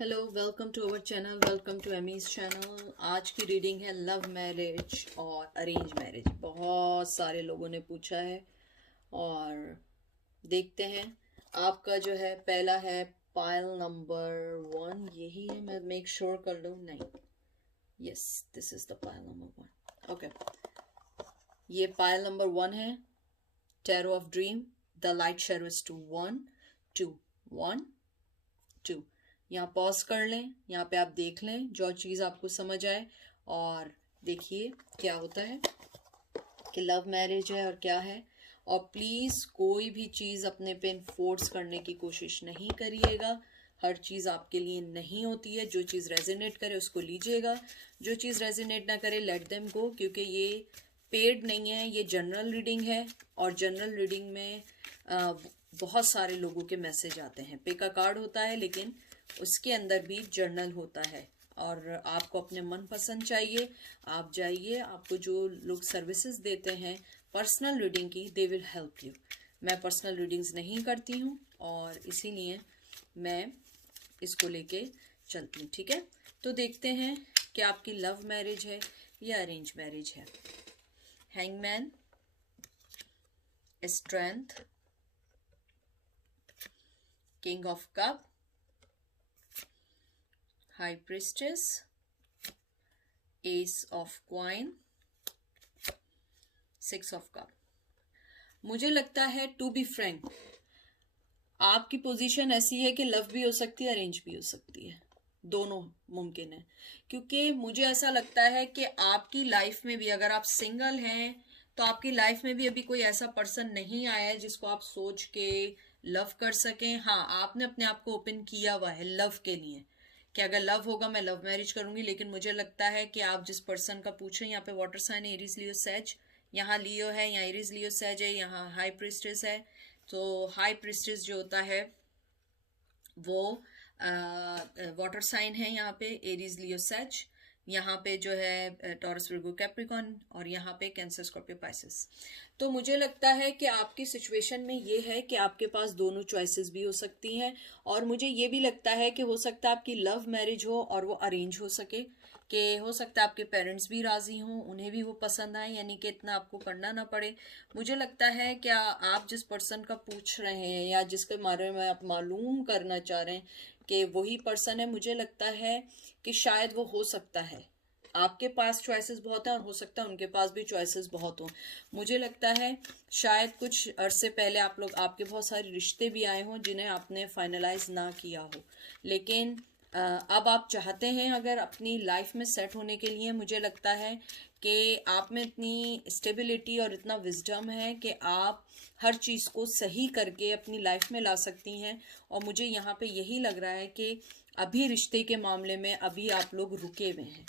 Hello, welcome to our channel, welcome to एमीज channel. आज की रीडिंग है लव मैरिज और अरेंज मैरिज। बहुत सारे लोगों ने पूछा है और देखते हैं। आपका जो है पहला है पाइल नंबर 1, यही है। मैं मेक श्योर कर लूँ। नहीं, yes, this is the pile number 1। Okay, ये पाइल नंबर 1 है। Tarot of dream, the light shadow is to 1 2 1 2। यहाँ पॉज कर लें, यहाँ पे आप देख लें जो चीज़ आपको समझ आए और देखिए क्या होता है कि लव मैरिज है और क्या है। और प्लीज़ कोई भी चीज़ अपने पे फोर्स करने की कोशिश नहीं करिएगा। हर चीज़ आपके लिए नहीं होती है। जो चीज़ रेजोनेट करे उसको लीजिएगा, जो चीज़ रेजोनेट ना करे लेट देम गो। क्योंकि ये पेड नहीं है, ये जनरल रीडिंग है और जनरल रीडिंग में बहुत सारे लोगों के मैसेज आते हैं। पे का कार्ड होता है लेकिन उसके अंदर भी जर्नल होता है और आपको अपने मन पसंद चाहिए, आप जाइए। आपको जो लोग सर्विसेज देते हैं पर्सनल रीडिंग की, दे विल हेल्प यू। मैं पर्सनल रीडिंग्स नहीं करती हूँ और इसीलिए मैं इसको लेके चलती हूँ, ठीक है। तो देखते हैं कि आपकी लव मैरिज है या अरेंज मैरिज है। Hangman, strength, king of cup, high priestess, S of coin, 6 of cup. मुझे लगता है, टू बी फ्रैंक, आपकी पोजीशन ऐसी है कि लव भी हो सकती है, अरेंज भी हो सकती है, दोनों मुमकिन है। क्योंकि मुझे ऐसा लगता है कि आपकी लाइफ में भी, अगर आप सिंगल हैं तो आपकी लाइफ में भी अभी कोई ऐसा पर्सन नहीं आया है जिसको आप सोच के लव कर सकें। हाँ, आपने अपने आप को ओपन किया हुआ है लव के लिए कि अगर लव होगा मैं लव मैरिज करूंगी। लेकिन मुझे लगता है कि आप जिस पर्सन का पूछ रहे हैं, यहाँ पे वाटर साइन है, एरीज लियो सेज, यहाँ लियो है, यहाँ एरीज लियो सेज है, यहाँ हाई प्रिस्टेस है। तो हाई प्रिस्टेस जो होता है वो वाटर साइन है, यहाँ पे एरीज लियो सेज, यहाँ पे जो है टॉरस विर्गो कैप्रिकॉन और यहाँ पे कैंसर स्कॉर्पियो पाइसेस। तो मुझे लगता है कि आपकी सिचुएशन में ये है कि आपके पास दोनों चॉइसेस भी हो सकती हैं। और मुझे ये भी लगता है कि हो सकता है आपकी लव मैरिज हो और वो अरेंज हो सके, कि हो सकता है आपके पेरेंट्स भी राजी हों, उन्हें भी वो पसंद आए, यानी कि इतना आपको करना ना पड़े। मुझे लगता है क्या आप जिस पर्सन का पूछ रहे हैं या जिसके बारे में आप मालूम करना चाह रहे हैं कि वही पर्सन है, मुझे लगता है कि शायद वो हो सकता है। आपके पास चॉइसेस बहुत हैं और हो सकता है उनके पास भी चॉइसेस बहुत हों। मुझे लगता है शायद कुछ अरसे पहले आप लोग, आपके बहुत सारे रिश्ते भी आए हों जिन्हें आपने फाइनलाइज ना किया हो, लेकिन अब आप चाहते हैं अगर अपनी लाइफ में सेट होने के लिए। मुझे लगता है कि आप में इतनी स्टेबिलिटी और इतना विजडम है कि आप हर चीज़ को सही करके अपनी लाइफ में ला सकती हैं। और मुझे यहाँ पे यही लग रहा है कि अभी रिश्ते के मामले में अभी आप लोग रुके हुए हैं।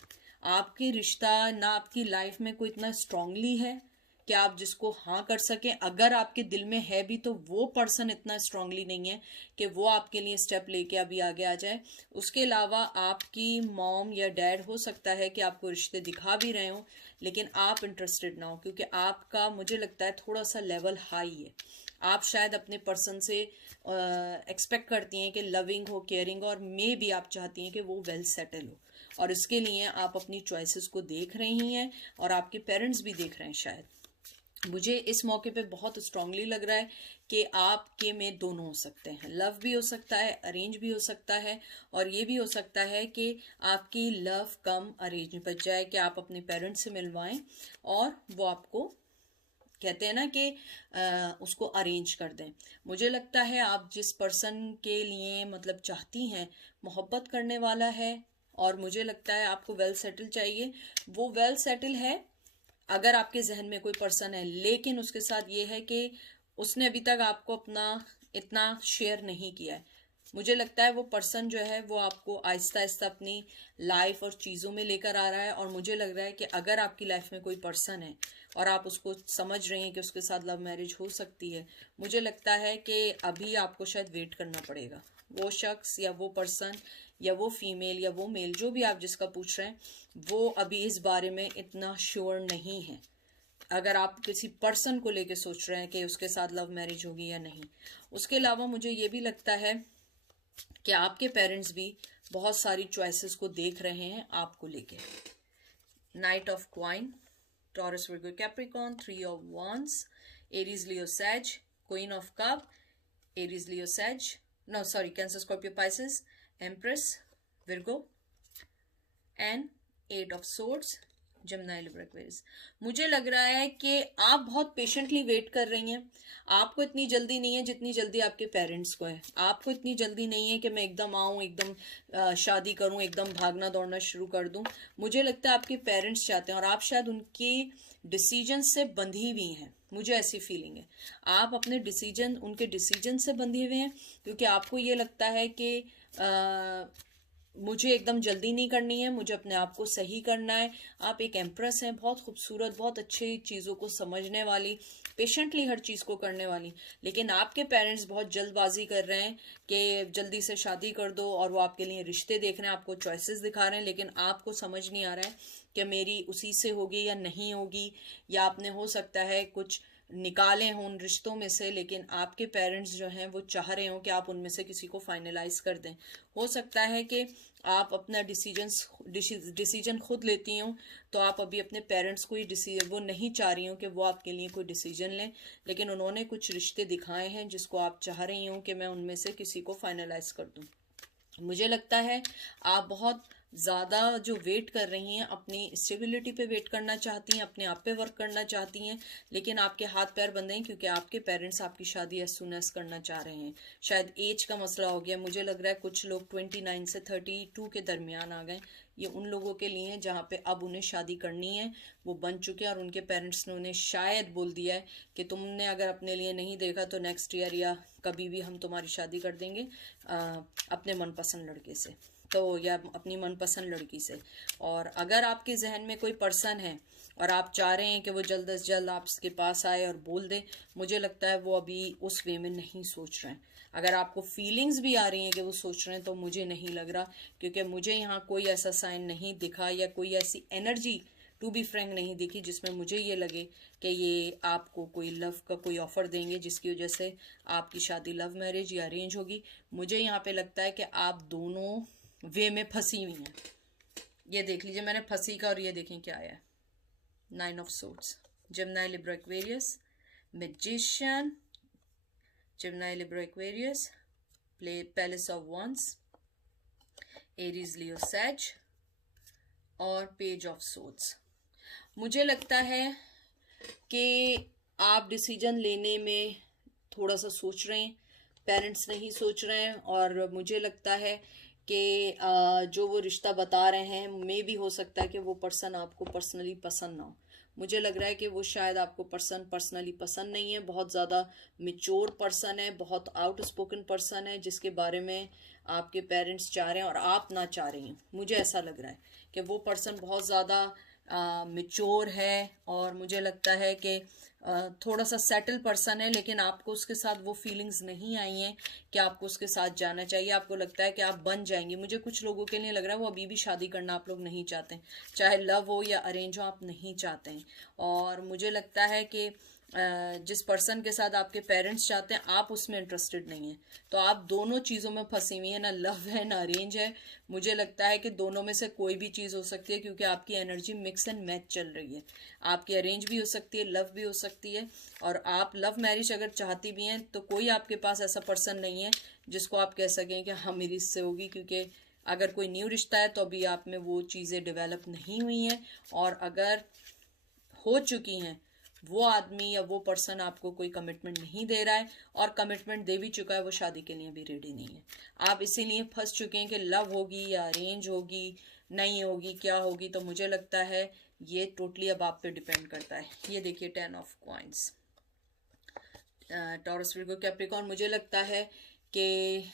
आपकी रिश्ता ना आपकी लाइफ में कोई इतना स्ट्रांगली है कि आप जिसको हाँ कर सकें। अगर आपके दिल में है भी तो वो पर्सन इतना स्ट्रांगली नहीं है कि वो आपके लिए स्टेप लेके अभी आगे आ जाए। उसके अलावा आपकी मॉम या डैड हो सकता है कि आपको रिश्ते दिखा भी रहे हो लेकिन आप इंटरेस्टेड ना हो, क्योंकि आपका मुझे लगता है थोड़ा सा लेवल हाई है। आप शायद अपने पर्सन से एक्सपेक्ट करती हैं कि लविंग हो, केयरिंग, और मे भी आप चाहती हैं कि वो वेल सेटल हो। और इसके लिए आप अपनी चॉइसेस को देख रही हैं और आपके पेरेंट्स भी देख रहे हैं शायद। मुझे इस मौके पे बहुत स्ट्रांगली लग रहा है कि आपके में दोनों हो सकते हैं। लव भी हो सकता है, अरेंज भी हो सकता है। और ये भी हो सकता है कि आपकी लव कम अरेंज बच जाए, कि आप अपने पेरेंट्स से मिलवाएं और वो आपको कहते हैं ना कि उसको अरेंज कर दें। मुझे लगता है आप जिस पर्सन के लिए मतलब चाहती हैं, मोहब्बत करने वाला है और मुझे लगता है आपको वेल सेटल चाहिए, वो वेल सेटल है अगर आपके जहन में कोई पर्सन है। लेकिन उसके साथ ये है कि उसने अभी तक आपको अपना इतना शेयर नहीं किया है। मुझे लगता है वो पर्सन जो है वो आपको आहिस्ता आहिस्ता अपनी लाइफ और चीज़ों में लेकर आ रहा है। और मुझे लग रहा है कि अगर आपकी लाइफ में कोई पर्सन है और आप उसको समझ रहे हैं कि उसके साथ लव मैरिज हो सकती है, मुझे लगता है कि अभी आपको शायद वेट करना पड़ेगा। वो शख्स या वो पर्सन या वो फीमेल या वो मेल, जो भी आप जिसका पूछ रहे हैं, वो अभी इस बारे में इतना श्योर नहीं है। अगर आप किसी पर्सन को लेके सोच रहे हैं कि उसके साथ लव मैरिज होगी या नहीं। उसके अलावा मुझे ये भी लगता है कि आपके पेरेंट्स भी बहुत सारी चॉइसेस को देख रहे हैं आपको लेके। Knight of coins, Taurus Virgo Capricorn, 3 of wands, Aries Leo Sag, queen of cup, Aries Leo Sag, no sorry, Cancer Scorpio Pisces, empress Virgo and 8 of swords, Gemini Libra Aquarius. मुझे लग रहा है कि आप बहुत पेशेंटली वेट कर रही हैं। आपको इतनी जल्दी नहीं है जितनी जल्दी आपके पेरेंट्स को है। आपको इतनी जल्दी नहीं है कि मैं एकदम आऊँ, एकदम शादी करूँ, एकदम भागना दौड़ना शुरू कर दूँ। मुझे लगता है आपके पेरेंट्स चाहते हैं और आप शायद उनकी डिसीजन से बंधी हुई हैं। मुझे ऐसी फीलिंग है आप अपने डिसीजन, उनके डिसीजन से बंधे हुए हैं, क्योंकि आपको ये लगता है कि मुझे एकदम जल्दी नहीं करनी है, मुझे अपने आप को सही करना है। आप एक एम्प्रेस हैं, बहुत खूबसूरत, बहुत अच्छी चीज़ों को समझने वाली, पेशेंटली हर चीज़ को करने वाली। लेकिन आपके पेरेंट्स बहुत जल्दबाजी कर रहे हैं कि जल्दी से शादी कर दो, और वो आपके लिए रिश्ते देख रहे हैं, आपको चॉइसेस दिखा रहे हैं, लेकिन आपको समझ नहीं आ रहा है कि मेरी उसी से होगी या नहीं होगी। या आपने हो सकता है कुछ निकाले हों उन रिश्तों में से, लेकिन आपके पेरेंट्स जो हैं वो चाह रहे हो कि आप उनमें से किसी को फाइनलाइज कर दें। हो सकता है कि आप अपना डिसीजन खुद लेती हो, तो आप अभी अपने पेरेंट्स को ही वो नहीं चाह रही हो कि वो आपके लिए कोई डिसीजन लें, लेकिन उन्होंने कुछ रिश्ते दिखाए हैं जिसको आप चाह रही हो कि मैं उनमें से किसी को फाइनलाइज कर दूं। मुझे लगता है आप बहुत ज़्यादा जो वेट कर रही हैं, अपनी स्टेबिलिटी पे वेट करना चाहती हैं, अपने आप पे वर्क करना चाहती हैं, लेकिन आपके हाथ पैर बंधे हैं क्योंकि आपके पेरेंट्स आपकी शादी एज सुन एज करना चाह रहे हैं। शायद एज का मसला हो गया। मुझे लग रहा है कुछ लोग 29 से 32 के दरमियान आ गए। ये उन लोगों के लिए है जहाँ पे अब उन्हें शादी करनी है, वो बन चुके हैं और उनके पेरेंट्स ने उन्हें शायद बोल दिया है कि तुमने अगर अपने लिए नहीं देखा तो नेक्स्ट ईयर या कभी भी हम तुम्हारी शादी कर देंगे अपने मनपसंद लड़के से, तो या अपनी मनपसंद लड़की से। और अगर आपके जहन में कोई पर्सन है और आप चाह रहे हैं कि वो जल्द से जल्द आपके पास आए और बोल दे, मुझे लगता है वो अभी उस वे में नहीं सोच रहे हैं। अगर आपको फीलिंग्स भी आ रही हैं कि वो सोच रहे हैं, तो मुझे नहीं लग रहा, क्योंकि मुझे यहाँ कोई ऐसा साइन नहीं दिखा या कोई ऐसी एनर्जी टू बी फ्रैंक नहीं दिखी जिसमें मुझे ये लगे कि ये आपको कोई लव का कोई ऑफर देंगे जिसकी वजह से आपकी शादी लव मैरिज या अरेंज होगी। मुझे यहाँ पे लगता है कि आप दोनों वे में फंसी हुई हैं। ये देख लीजिए, मैंने फंसी का, और ये देखें क्या आया है, 9 of swords, Gemini Libra Aquarius, magician, Gemini Libra Aquarius, palace of wands, Aries Leo Sag और पेज ऑफ सोर्ड्स। मुझे लगता है कि आप डिसीजन लेने में थोड़ा सा सोच रहे हैं, पेरेंट्स नहीं सोच रहे हैं, और मुझे लगता है कि जो वो रिश्ता बता रहे हैं, मे भी हो सकता है कि वो पर्सन आपको पर्सनली पसंद ना हो। मुझे लग रहा है कि वो शायद आपको पर्सनली पसंद नहीं है। बहुत ज़्यादा मेच्योर पर्सन है, बहुत आउट स्पोकन पर्सन है, जिसके बारे में आपके पेरेंट्स चाह रहे हैं और आप ना चाह रही हैं। मुझे ऐसा लग रहा है कि वो पर्सन बहुत ज़्यादा मेच्योर है, और मुझे लगता है कि थोड़ा सा सेटल पर्सन है, लेकिन आपको उसके साथ वो फीलिंग्स नहीं आई हैं कि आपको उसके साथ जाना चाहिए। आपको लगता है कि आप बन जाएंगी। मुझे कुछ लोगों के लिए लग रहा है वो अभी भी शादी करना आप लोग नहीं चाहते हैं, चाहे लव हो या अरेंज हो, आप नहीं चाहते हैं। और मुझे लगता है कि जिस पर्सन के साथ आपके पेरेंट्स चाहते हैं, आप उसमें इंटरेस्टेड नहीं हैं। तो आप दोनों चीज़ों में फंसी हुई है, ना लव है ना अरेंज है। मुझे लगता है कि दोनों में से कोई भी चीज़ हो सकती है, क्योंकि आपकी एनर्जी मिक्स एंड मैच चल रही है। आपकी अरेंज भी हो सकती है, लव भी हो सकती है, और आप लव मैरिज अगर चाहती भी हैं तो कोई आपके पास ऐसा पर्सन नहीं है जिसको आप कह सकें कि हाँ मेरी इससे होगी, क्योंकि अगर कोई न्यू रिश्ता है तो अभी आप में वो चीज़ें डेवलप नहीं हुई हैं, और अगर हो चुकी हैं वो आदमी या वो पर्सन आपको कोई कमिटमेंट नहीं दे रहा है, और कमिटमेंट दे भी चुका है, वो शादी के लिए भी रेडी नहीं है। आप इसीलिए फंस चुके हैं कि लव होगी या अरेंज होगी, नहीं होगी, क्या होगी। तो मुझे लगता है ये टोटली अब आप पे डिपेंड करता है। ये देखिए 10 of coins, taurus Virgo Capricorn. मुझे लगता है कि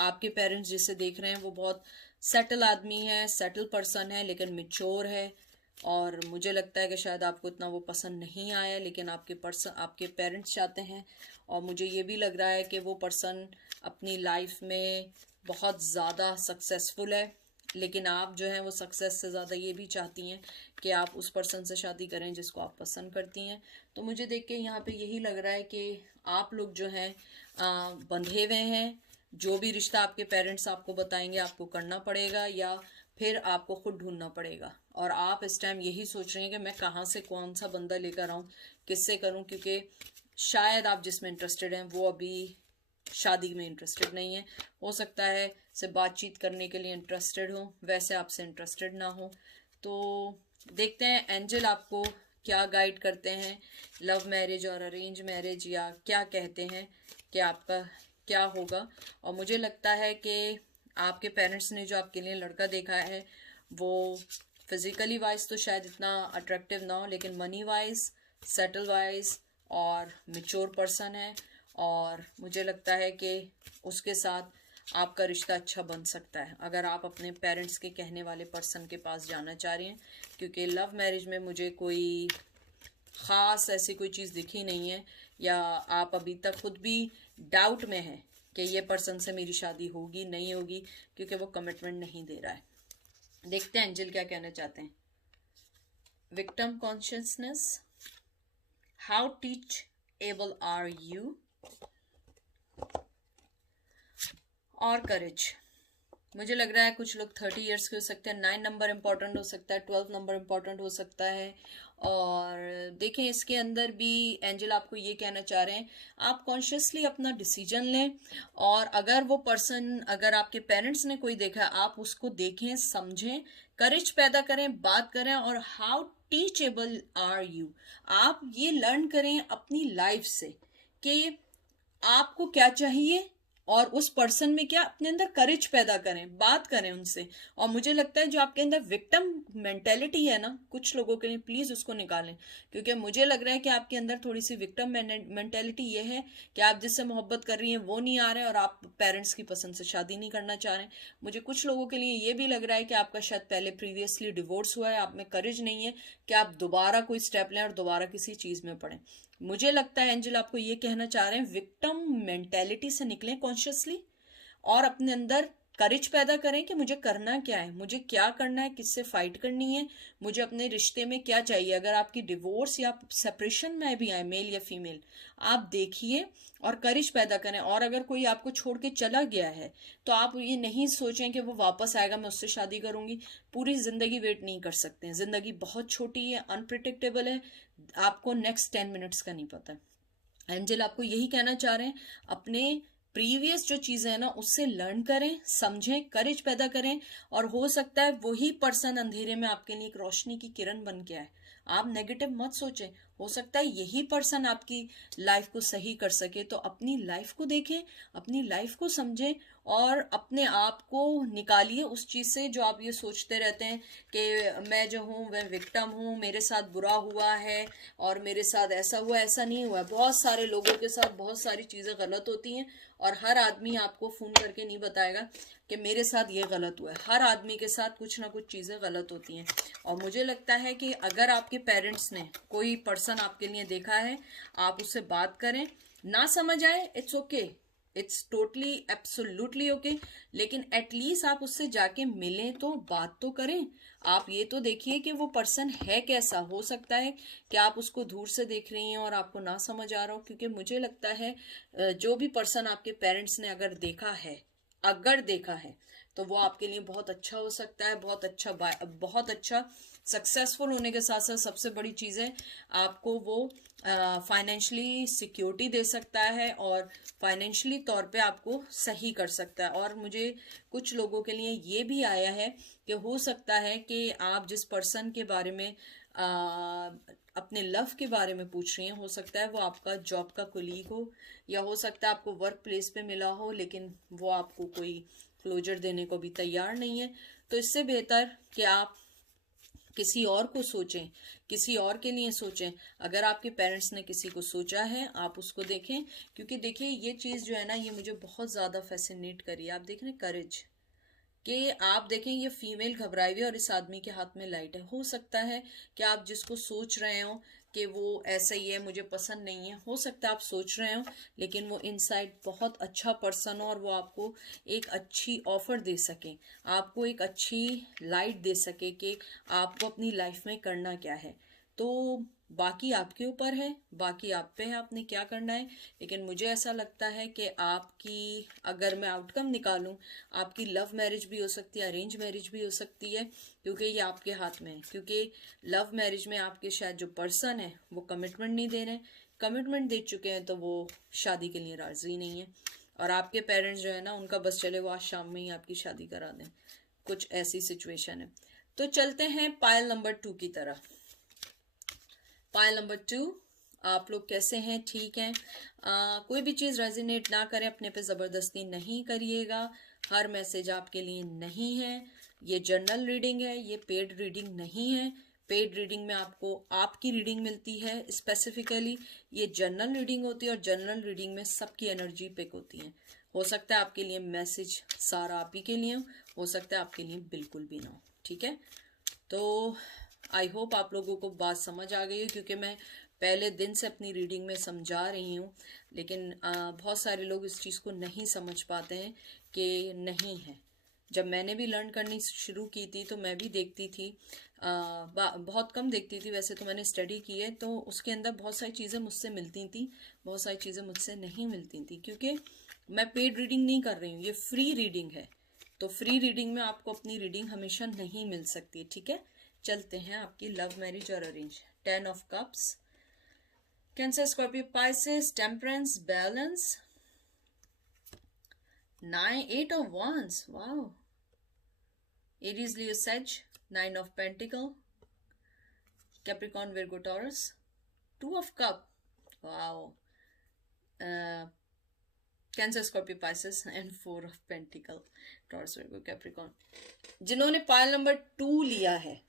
आपके पेरेंट्स जिसे देख रहे हैं वो बहुत सेटल आदमी है, सेटल पर्सन है, लेकिन मेच्योर है, और मुझे लगता है कि शायद आपको इतना वो पसंद नहीं आया, लेकिन आपके पेरेंट्स चाहते हैं। और मुझे ये भी लग रहा है कि वो पर्सन अपनी लाइफ में बहुत ज़्यादा सक्सेसफुल है, लेकिन आप जो हैं वो सक्सेस से ज़्यादा ये भी चाहती हैं कि आप उस पर्सन से शादी करें जिसको आप पसंद करती हैं। तो मुझे देख के यहाँ पे यही लग रहा है कि आप लोग जो हैं बंधे हुए हैं, जो भी रिश्ता आपके पेरेंट्स आपको बताएंगे आपको करना पड़ेगा, या फिर आपको खुद ढूंढना पड़ेगा। और आप इस टाइम यही सोच रहे हैं कि मैं कहाँ से कौन सा बंदा लेकर आऊं, किससे करूं, क्योंकि शायद आप जिसमें इंटरेस्टेड हैं वो अभी शादी में इंटरेस्टेड नहीं है। हो सकता है सिर्फ बातचीत करने के लिए इंटरेस्टेड हो, वैसे आपसे इंटरेस्टेड ना हो। तो देखते हैं एंजल आपको क्या गाइड करते हैं, लव मैरिज और अरेंज मैरिज, या क्या कहते हैं कि आपका क्या होगा। और मुझे लगता है कि आपके पेरेंट्स ने जो आपके लिए लड़का देखा है वो फिजिकली वाइज तो शायद इतना अट्रैक्टिव ना हो, लेकिन मनी वाइज, सेटल वाइज और मेच्योर पर्सन है। और मुझे लगता है कि उसके साथ आपका रिश्ता अच्छा बन सकता है अगर आप अपने पेरेंट्स के कहने वाले पर्सन के पास जाना चाह रही हैं। क्योंकि लव मैरिज में मुझे कोई ख़ास ऐसी कोई चीज़ दिखी नहीं है, या आप अभी तक खुद भी डाउट में हैं कि ये पर्सन से मेरी शादी होगी नहीं होगी, क्योंकि वो कमिटमेंट नहीं दे रहा है। देखते हैं एंजल क्या कहना चाहते हैं। Victim consciousness, how teachable are you, और करेज। मुझे लग रहा है कुछ लोग 30 इयर्स के हो सकते हैं, 9 नंबर इंपॉर्टेंट हो सकता है, 12 नंबर इंपॉर्टेंट हो सकता है। और देखें इसके अंदर भी एंजल आपको ये कहना चाह रहे हैं आप कॉन्शियसली अपना डिसीजन लें, और अगर वो पर्सन, अगर आपके पेरेंट्स ने कोई देखा आप उसको देखें, समझें, करेज पैदा करें, बात करें। और हाउ टीचेबल आर यू, आप ये लर्न करें अपनी लाइफ से कि आपको क्या चाहिए और उस पर्सन में क्या, अपने अंदर करेज पैदा करें, बात करें उनसे। और मुझे लगता है जो आपके अंदर विक्टिम मेंटेलिटी है ना कुछ लोगों के लिए, प्लीज उसको निकालें। क्योंकि मुझे लग रहा है कि आपके अंदर थोड़ी सी विक्टिम मेंटेलिटी ये है कि आप जिससे मोहब्बत कर रही हैं वो नहीं आ रहे, और आप पेरेंट्स की पसंद से शादी नहीं करना चाह रहे हैं। मुझे कुछ लोगों के लिए ये भी लग रहा है कि आपका शायद पहले प्रीवियसली डिवोर्स हुआ है, आप में करेज नहीं है कि आप दोबारा कोई स्टेप लें और दोबारा किसी चीज में पड़ें। मुझे लगता है एंजल आपको ये कहना चाह रहे हैं विक्टिम मेंटेलिटी से निकलें कॉन्शियसली, और अपने अंदर करेज पैदा करें कि मुझे करना क्या है, मुझे क्या करना है, किससे फाइट करनी है, मुझे अपने रिश्ते में क्या चाहिए। अगर आपकी डिवोर्स या सेपरेशन में भी आए, मेल या फीमेल, आप देखिए और करेज पैदा करें। और अगर कोई आपको छोड़ के चला गया है तो आप ये नहीं सोचें कि वो वापस आएगा मैं उससे शादी करूंगी। पूरी जिंदगी वेट नहीं कर सकते हैं, जिंदगी बहुत छोटी है, अनप्रिडिक्टेबल है, आपको नेक्स्ट 10 मिनट्स का नहीं पता। एंजल आपको यही कहना चाह रहे हैं अपने प्रीवियस जो चीजें हैं ना उससे लर्न करें, समझें, करेज पैदा करें। और हो सकता है वही पर्सन अंधेरे में आपके लिए एक रोशनी की किरण बन के आए। आप नेगेटिव मत सोचें, हो सकता है यही पर्सन आपकी लाइफ को सही कर सके। तो अपनी लाइफ को देखें, अपनी लाइफ को समझें, और अपने आप को निकालिए उस चीज से जो आप ये सोचते रहते हैं कि मैं जो हूँ मैं विक्टिम हूँ, मेरे साथ बुरा हुआ है और मेरे साथ ऐसा हुआ, ऐसा नहीं हुआ। बहुत सारे लोगों के साथ बहुत सारी चीजें गलत होती हैं, और हर आदमी आपको फोन करके नहीं बताएगा कि मेरे साथ ये गलत हुआ है। हर आदमी के साथ कुछ ना कुछ चीजें गलत होती हैं। और मुझे लगता है कि अगर आपके पेरेंट्स ने कोई पर्सन आपके लिए देखा है, आप उससे बात करें, ना समझ आए it's okay, it's totally absolutely okay, लेकिन एटलीस्ट आप उससे जाके मिलें तो बात तो करें। आप ये तो देखिए कि वो पर्सन है कैसा। हो सकता है कि आप उसको दूर से देख रही हैं और आपको ना समझ आ रहा हो, क्योंकि मुझे लगता है जो भी पर्सन आपके पेरेंट्स ने अगर देखा है, तो वो आपके लिए बहुत अच्छा हो सकता है, बहुत अच्छा सक्सेसफुल होने के साथ साथ सबसे बड़ी चीज़ है आपको वो फाइनेंशियली सिक्योरिटी दे सकता है, और फाइनेंशियली तौर पे आपको सही कर सकता है। और मुझे कुछ लोगों के लिए ये भी आया है कि हो सकता है कि आप जिस पर्सन के बारे में अपने लव के बारे में पूछ रही हैं, हो सकता है वो आपका जॉब का कोलीग हो, या हो सकता है आपको वर्क प्लेस पे मिला हो लेकिन वो आपको कोई क्लोजर देने को भी तैयार नहीं है। तो इससे बेहतर कि आप किसी और को सोचें, किसी और के लिए सोचें। अगर आपके पेरेंट्स ने किसी को सोचा है आप उसको देखें, क्योंकि देखिए ये चीज़ जो है ना ये मुझे बहुत ज़्यादा फैसिनेट करी है। आप देख रहे हैं करेज, कि आप देखें ये फीमेल घबराई हुई और इस आदमी के हाथ में लाइट है। हो सकता है कि आप जिसको सोच रहे हो कि वो ऐसा ही है, मुझे पसंद नहीं है, हो सकता है आप सोच रहे हो, लेकिन वो इनसाइड बहुत अच्छा पर्सन हो और वो आपको एक अच्छी ऑफर दे सके, आपको एक अच्छी लाइट दे सके कि आपको अपनी लाइफ में करना क्या है। तो बाकी आपके ऊपर है, बाकी आप पे है आपने क्या करना है। लेकिन मुझे ऐसा लगता है कि आपकी, अगर मैं आउटकम निकालूं, आपकी लव मैरिज भी हो सकती है, अरेंज मैरिज भी हो सकती है, क्योंकि ये आपके हाथ में है। क्योंकि लव मैरिज में आपके शायद जो पर्सन है वो कमिटमेंट नहीं दे रहे हैं, कमिटमेंट दे चुके हैं तो वो शादी के लिए राजी नहीं है, और आपके पेरेंट्स जो है ना, उनका बस चले वो आज शाम में ही आपकी शादी करा दें, कुछ ऐसी सिचुएशन है। तो चलते हैं पायल नंबर 2 की तरह। पायल नंबर 2, आप लोग कैसे हैं? ठीक हैं? कोई भी चीज़ रेजिनेट ना करे, अपने पे ज़बरदस्ती नहीं करिएगा। हर मैसेज आपके लिए नहीं है। ये जर्नल रीडिंग है, ये पेड रीडिंग नहीं है। पेड रीडिंग में आपको आपकी रीडिंग मिलती है स्पेसिफिकली, ये जर्नल रीडिंग होती है, और जर्नल रीडिंग में सबकी एनर्जी पिक होती है। हो सकता है आपके लिए मैसेज सारा आप ही के लिए हो सकता है आपके लिए बिल्कुल भी ना हो। ठीक है, तो आई होप आप लोगों को बात समझ आ गई है, क्योंकि मैं पहले दिन से अपनी रीडिंग में समझा रही हूँ, लेकिन बहुत सारे लोग इस चीज़ को नहीं समझ पाते हैं कि नहीं है। जब मैंने भी लर्न करनी शुरू की थी तो मैं भी देखती थी, बहुत कम देखती थी वैसे, तो मैंने स्टडी की है, तो उसके अंदर बहुत सारी चीज़ें मुझसे मिलती थी, बहुत सारी चीज़ें मुझसे नहीं मिलती थी, क्योंकि मैं पेड रीडिंग नहीं कर रही हूँ, ये फ्री रीडिंग है। तो फ्री रीडिंग में आपको अपनी रीडिंग हमेशा नहीं मिल सकती। ठीक है, चलते हैं आपकी लव मैरिज और arrange. 10 of cups, cancer, Scorpio, Pisces, temperance, balance, 8 of wands, wow, Aries, Leo, says, 9 of pentacle, Capricorn, Virgo, taurus, 2 of cup, wow, cancer, Scorpio, Pisces and 4 of pentacle, taurus, Virgo, Capricorn. जिन्होंने pile number 2 लिया है,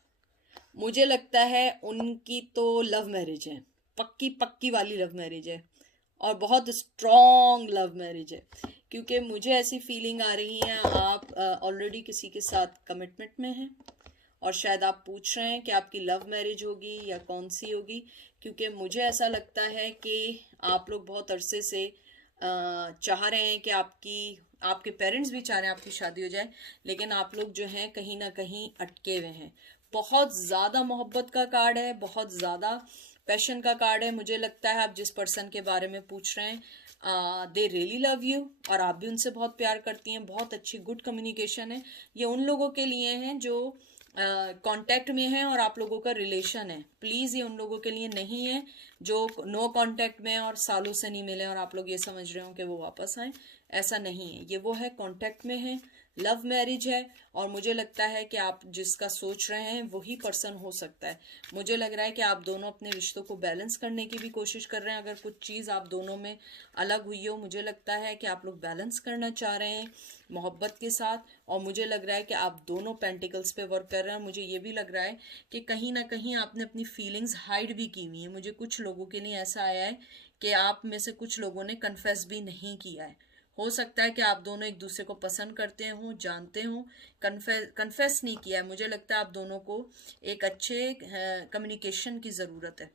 मुझे लगता है उनकी तो love marriage है, पक्की पक्की वाली लव मैरिज है, और बहुत स्ट्रॉन्ग लव मैरिज है, क्योंकि मुझे ऐसी फीलिंग आ रही है आप ऑलरेडी किसी के साथ कमिटमेंट में हैं, और शायद आप पूछ रहे हैं कि आपकी लव मैरिज होगी या कौन सी होगी, क्योंकि मुझे ऐसा लगता है कि आप लोग बहुत अरसे से चाह रहे हैं कि आपके पेरेंट्स भी चाह रहे हैं आपकी शादी हो जाए, लेकिन आप लोग जो हैं कहीं ना कहीं अटके हुए हैं। बहुत ज़्यादा मोहब्बत का कार्ड है, बहुत ज़्यादा पैशन का कार्ड है। मुझे लगता है आप जिस पर्सन के बारे में पूछ रहे हैं, दे रियली लव यू, और आप भी उनसे बहुत प्यार करती हैं, बहुत अच्छी गुड कम्युनिकेशन है। ये उन लोगों के लिए हैं जो कांटेक्ट में हैं और आप लोगों का रिलेशन है। प्लीज़ ये उन लोगों के लिए नहीं है जो नो कांटेक्ट में और सालों से नहीं मिले और आप लोग ये समझ रहे हो कि वो वापस आए, ऐसा नहीं है। ये वो है कांटेक्ट में है, लव मैरिज है, और मुझे लगता है कि आप जिसका सोच रहे हैं वही पर्सन हो सकता है। मुझे लग रहा है कि आप दोनों अपने रिश्तों को बैलेंस करने की भी कोशिश कर रहे हैं। अगर कुछ चीज़ आप दोनों में अलग हुई हो, मुझे लगता है कि आप लोग बैलेंस करना चाह रहे हैं मोहब्बत के साथ, और मुझे लग रहा है कि आप दोनों पेंटिकल्स पे वर्क कर रहे हैं। मुझे ये भी लग रहा है कि कहीं ना कहीं आपने अपनी फीलिंग्स हाइड भी की हुई है। मुझे कुछ लोगों के लिए ऐसा आया है कि आप में से कुछ लोगों ने कन्फेस भी नहीं किया है। हो सकता है कि आप दोनों एक दूसरे को पसंद करते हो, जानते हो, कन्फेस नहीं किया है। मुझे लगता है आप दोनों को एक अच्छे कम्युनिकेशन की ज़रूरत है,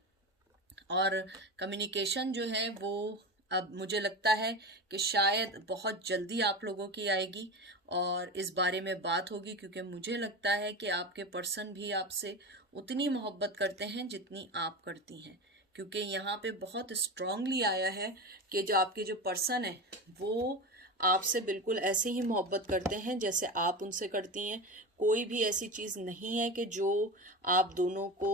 और कम्युनिकेशन जो है वो अब मुझे लगता है कि शायद बहुत जल्दी आप लोगों की आएगी और इस बारे में बात होगी, क्योंकि मुझे लगता है कि आपके पर्सन भी आपसे उतनी मोहब्बत करते हैं जितनी आप करती हैं, क्योंकि यहाँ पे बहुत स्ट्रांगली आया है कि जो आपके जो पर्सन है वो आपसे बिल्कुल ऐसे ही मोहब्बत करते हैं जैसे आप उनसे करती हैं। कोई भी ऐसी चीज़ नहीं है कि जो आप दोनों को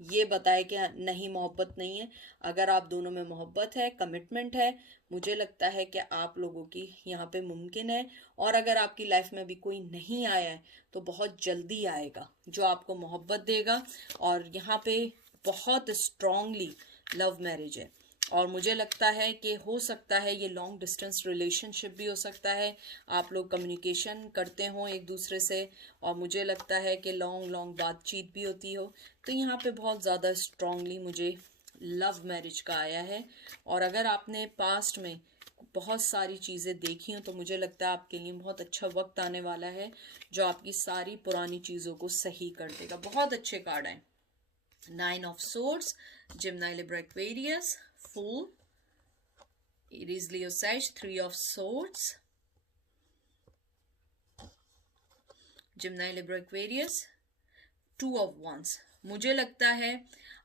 ये बताए कि नहीं मोहब्बत नहीं है। अगर आप दोनों में मोहब्बत है, कमिटमेंट है, मुझे लगता है कि आप लोगों की यहाँ पे मुमकिन है। और अगर आपकी लाइफ में भी कोई नहीं आया है तो बहुत जल्दी आएगा जो आपको मोहब्बत देगा, और यहाँ पे बहुत स्ट्रांगली लव मैरिज है। और मुझे लगता है कि हो सकता है ये लॉन्ग डिस्टेंस रिलेशनशिप भी हो सकता है, आप लोग कम्युनिकेशन करते हो एक दूसरे से, और मुझे लगता है कि लॉन्ग लॉन्ग बातचीत भी होती हो। तो यहाँ पे बहुत ज़्यादा स्ट्रांगली मुझे लव मैरिज का आया है। और अगर आपने पास्ट में बहुत सारी चीज़ें देखी हो तो मुझे लगता है आपके लिए बहुत अच्छा वक्त आने वाला है जो आपकी सारी पुरानी चीज़ों को सही कर देगा। बहुत अच्छे कार्ड हैं। 9 of swords, Gemini, Libra, Aquarius, Fool, Aries, Leo, Sag, 3 of Swords, Gemini, Libra, Aquarius, 2 of Wands, मुझे लगता है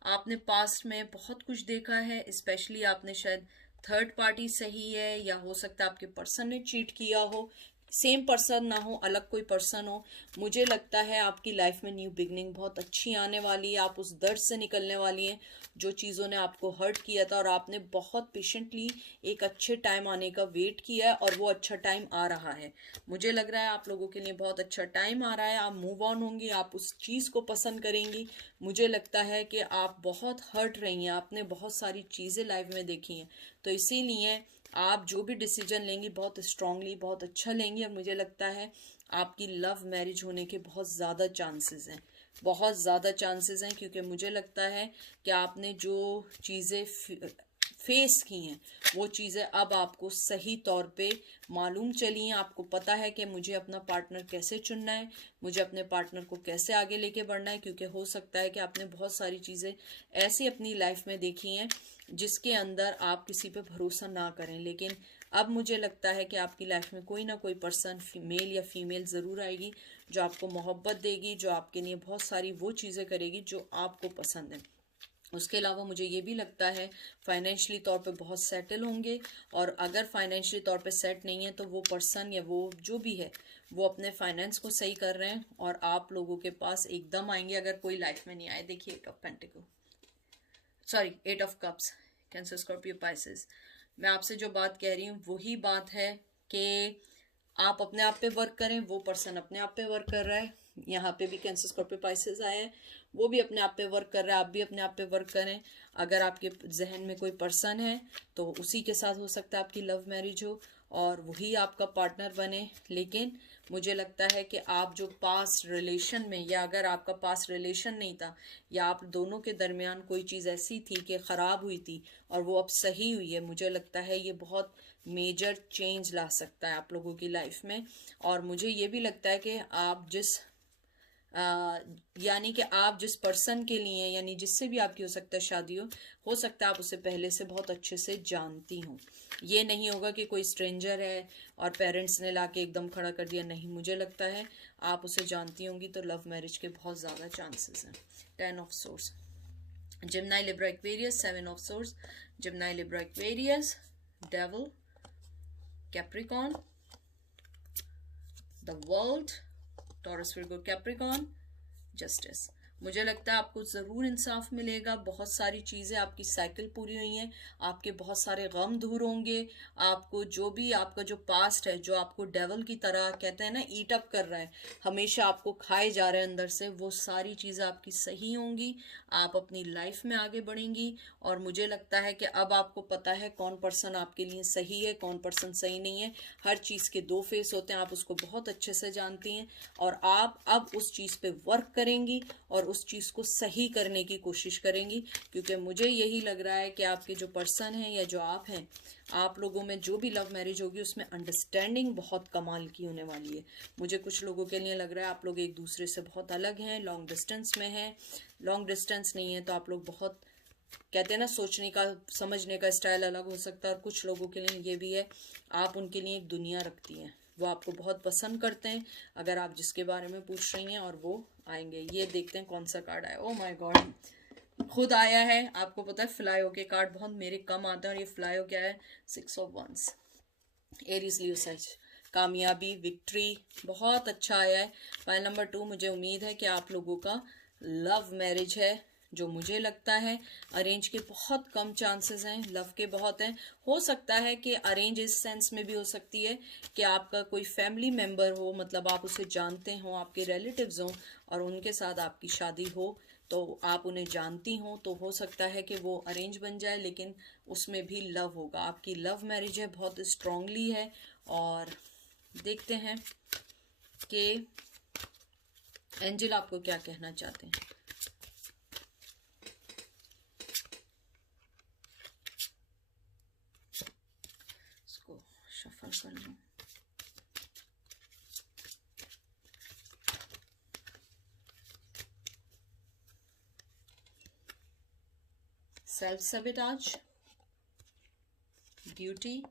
आपने पास्ट में बहुत कुछ देखा है, स्पेशली आपने शायद थर्ड पार्टी सही है, या हो सकता है आपके पर्सन ने चीट किया हो, सेम पर्सन ना हो, अलग कोई पर्सन हो। मुझे लगता है आपकी लाइफ में न्यू बिगनिंग बहुत अच्छी आने वाली है, आप उस दर्द से निकलने वाली हैं जो चीज़ों ने आपको हर्ट किया था, और आपने बहुत पेशेंटली एक अच्छे टाइम आने का वेट किया है, और वो अच्छा टाइम आ रहा है। मुझे लग रहा है आप लोगों के लिए बहुत अच्छा टाइम आ रहा है, आप मूव ऑन होंगी, आप उस चीज़ को पसंद करेंगी। मुझे लगता है कि आप बहुत हर्ट रही हैं, आपने बहुत सारी चीज़ें लाइफ में देखी हैं, तो इसीलिए आप जो भी डिसीजन लेंगी बहुत स्ट्रांगली, बहुत अच्छा लेंगी। और मुझे लगता है आपकी लव मैरिज होने के बहुत ज़्यादा चांसेस हैं, बहुत ज़्यादा चांसेस हैं, क्योंकि मुझे लगता है कि आपने जो चीज़ें फेस की हैं वो चीज़ें अब आपको सही तौर पे मालूम चली हैं। आपको पता है कि मुझे अपना पार्टनर कैसे चुनना है, मुझे अपने पार्टनर को कैसे आगे लेके बढ़ना है, क्योंकि हो सकता है कि आपने बहुत सारी चीज़ें ऐसी अपनी लाइफ में देखी हैं जिसके अंदर आप किसी पे भरोसा ना करें। लेकिन अब मुझे लगता है कि आपकी लाइफ में कोई ना कोई पर्सन, मेल या फीमेल ज़रूर आएगी जो आपको मोहब्बत देगी, जो आपके लिए बहुत सारी वो चीज़ें करेगी जो आपको पसंद है। उसके अलावा मुझे ये भी लगता है फाइनेंशियली तौर पे बहुत सेटल होंगे, और अगर फाइनेंशियली तौर पे सेट नहीं है तो वो पर्सन या वो जो भी है वो अपने फाइनेंस को सही कर रहे हैं, और आप लोगों के पास एकदम आएंगे अगर कोई लाइफ में नहीं आए। देखिए 8 of pentacle, sorry 8 of cups, cancer Scorpio Pisces. मैं आपसे जो बात कह रही हूँ वही बात है कि आप अपने आप पे वर्क करें, वो पर्सन अपने आप पे वर्क कर रहा है। यहाँ पे भी कैंसर स्कॉर्पियो पाइसेस आया है, वो भी अपने आप पे वर्क कर रहा है, आप भी अपने आप पे वर्क करें। अगर आपके जहन में कोई पर्सन है तो उसी के साथ हो सकता है आपकी लव मैरिज हो और वही आपका पार्टनर बने। लेकिन मुझे लगता है कि आप जो पास्ट रिलेशन में, या अगर आपका पास्ट रिलेशन नहीं था, या आप दोनों के दरमियान कोई चीज़ ऐसी थी कि ख़राब हुई थी और वो अब सही हुई है, मुझे लगता है ये बहुत मेजर चेंज ला सकता है आप लोगों की लाइफ में। और मुझे ये भी लगता है कि आप जिस यानी कि आप जिस पर्सन के लिए, यानी जिससे भी आपकी हो सकता है शादी हो सकता है आप उसे पहले से बहुत अच्छे से जानती हो। ये नहीं होगा कि कोई स्ट्रेंजर है और पेरेंट्स ने लाके एकदम खड़ा कर दिया, नहीं, मुझे लगता है आप उसे जानती होंगी, तो लव मैरिज के बहुत ज़्यादा चांसेस हैं। 10 of swords, Gemini Libra Aquarius, 7 of swords, Gemini Libra Aquarius, devil, Capricorn, the world, Taurus Virgo Capricorn, justice. मुझे लगता है आपको ज़रूर इंसाफ मिलेगा, बहुत सारी चीज़ें, आपकी साइकिल पूरी हुई हैं, आपके बहुत सारे गम दूर होंगे। आपको जो भी आपका जो पास्ट है, जो आपको डेवल की तरह कहते हैं ना ईट अप कर रहा है, हमेशा आपको खाए जा रहे हैं अंदर से, वो सारी चीज़ें आपकी सही होंगी, आप अपनी लाइफ में आगे बढ़ेंगी। और मुझे लगता है कि अब आपको पता है कौन पर्सन आपके लिए सही है, कौन पर्सन सही नहीं है। हर चीज़ के दो फेस होते हैं, आप उसको बहुत अच्छे से जानती हैं, और आप अब उस चीज़ पे वर्क करेंगी और उस चीज़ को सही करने की कोशिश करेंगी। क्योंकि मुझे यही लग रहा है कि आपके जो पर्सन हैं या जो आप हैं, आप लोगों में जो भी लव मैरिज होगी उसमें अंडरस्टैंडिंग बहुत कमाल की होने वाली है। मुझे कुछ लोगों के लिए लग रहा है आप लोग एक दूसरे से बहुत अलग हैं, लॉन्ग डिस्टेंस में हैं। लॉन्ग डिस्टेंस नहीं है तो आप लोग बहुत, कहते हैं ना, सोचने का समझने का स्टाइल अलग हो सकता है। और कुछ लोगों के लिए ये भी है, आप उनके लिए एक दुनिया रखती हैं, वो आपको बहुत पसंद करते हैं अगर आप जिसके बारे में पूछ रही हैं, और वो आएंगे। ये देखते हैं कौन सा कार्ड आया। ओ माय गॉड, खुद आया है। आपको पता है फ्लाइओ के कार्ड बहुत मेरे कम आते हैं, और ये फ्लाइओ क्या है, 6 ऑफ वंस, एरीज लियो सच, कामयाबी, विक्ट्री, बहुत अच्छा आया है। फाइल नंबर 2, मुझे उम्मीद है कि आप लोगों का लव मैरिज है। जो मुझे लगता है अरेंज के बहुत कम चांसेस हैं, लव के बहुत हैं। हो सकता है कि अरेंज इस सेंस में भी हो सकती है कि आपका कोई फैमिली मेंबर हो, मतलब आप उसे जानते हो, आपके रिलेटिव्स हों और उनके साथ आपकी शादी हो, तो आप उन्हें जानती हो, तो हो सकता है कि वो अरेंज बन जाए, लेकिन उसमें भी लव होगा। आपकी लव मैरिज है, बहुत स्ट्रांगली है। और देखते हैं कि एंजल आपको क्या कहना चाहते हैं। इसको शफल कर लूं। Self sabotage, duty,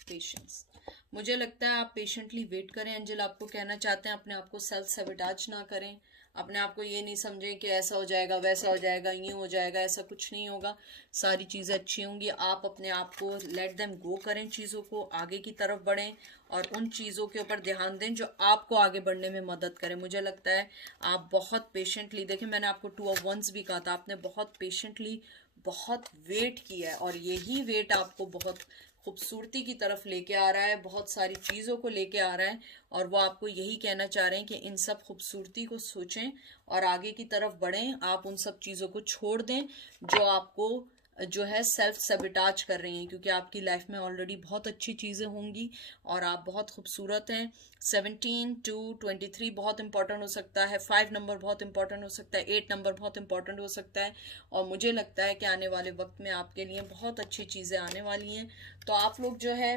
patience. मुझे लगता है आप पेशेंटली वेट करें। एंजल आपको कहना चाहते हैं अपने आप को सेल्फ सैबोटेज ना करें, अपने आप को ये नहीं समझें कि ऐसा हो जाएगा वैसा हो जाएगा यूं हो जाएगा, ऐसा कुछ नहीं होगा, सारी चीज़ें अच्छी होंगी। आप अपने आप को लेट देम गो करें, चीज़ों को आगे की तरफ बढ़ें और उन चीज़ों के ऊपर ध्यान दें जो आपको आगे बढ़ने में मदद करें। मुझे लगता है आप बहुत पेशेंटली, देखिए मैंने आपको 2 of Wands भी कहा था, आपने बहुत पेशेंटली बहुत वेट किया है और यही वेट आपको बहुत खूबसूरती की तरफ लेके आ रहा है, बहुत सारी चीज़ों को लेके आ रहा है और वो आपको यही कहना चाह रहे हैं कि इन सब खूबसूरती को सोचें और आगे की तरफ बढ़ें। आप उन सब चीज़ों को छोड़ दें जो आपको जो है सेल्फ सैबोटेज कर रही हैं, क्योंकि आपकी लाइफ में ऑलरेडी बहुत अच्छी चीज़ें होंगी और आप बहुत खूबसूरत हैं। 17 to 23 बहुत इंपॉर्टेंट हो सकता है, 5 नंबर बहुत इंपॉर्टेंट हो सकता है, 8 नंबर बहुत इंपॉर्टेंट हो सकता है और मुझे लगता है कि आने वाले वक्त में आपके लिए बहुत अच्छी चीज़ें आने वाली हैं। तो आप लोग जो है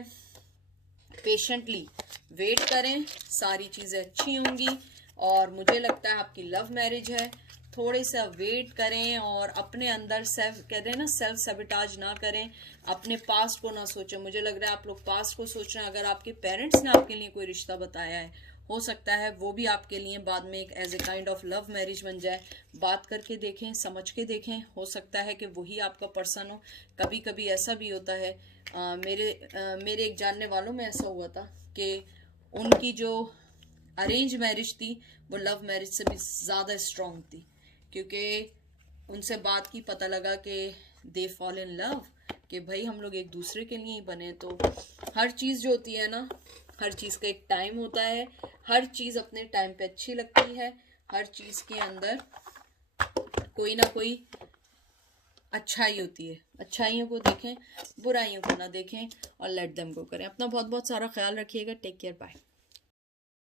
पेशेंटली वेट करें, सारी चीज़ें अच्छी होंगी और मुझे लगता है आपकी लव मैरिज है। थोड़े सा वेट करें और अपने अंदर कहते हैं ना सेल्फ सैबोटेज ना करें, अपने पास्ट को ना सोचें। मुझे लग रहा है आप लोग पास्ट को सोच रहे हैं। अगर आपके पेरेंट्स ने आपके लिए कोई रिश्ता बताया है, हो सकता है वो भी आपके लिए बाद में एक as a kind of love marriage बन जाए। बात करके देखें, समझ के देखें, हो सकता है कि वही आपका पर्सन हो। कभी कभी ऐसा भी होता है, मेरे एक जानने वालों में ऐसा हुआ था कि उनकी जो अरेंज मैरिज थी वो लव मैरिज से भी ज़्यादा स्ट्रॉन्ग थी, क्योंकि उनसे बात की, पता लगा कि दे फॉल इन लव, कि भाई हम लोग एक दूसरे के लिए ही बने। तो हर चीज़ जो होती है ना, हर चीज़ का एक टाइम होता है, हर चीज़ अपने टाइम पे अच्छी लगती है, हर चीज़ के अंदर कोई ना कोई अच्छाई होती है। अच्छाइयों को देखें, बुराइयों को ना देखें और लेट देम गो करें। अपना बहुत बहुत सारा ख्याल रखिएगा। Take care, bye.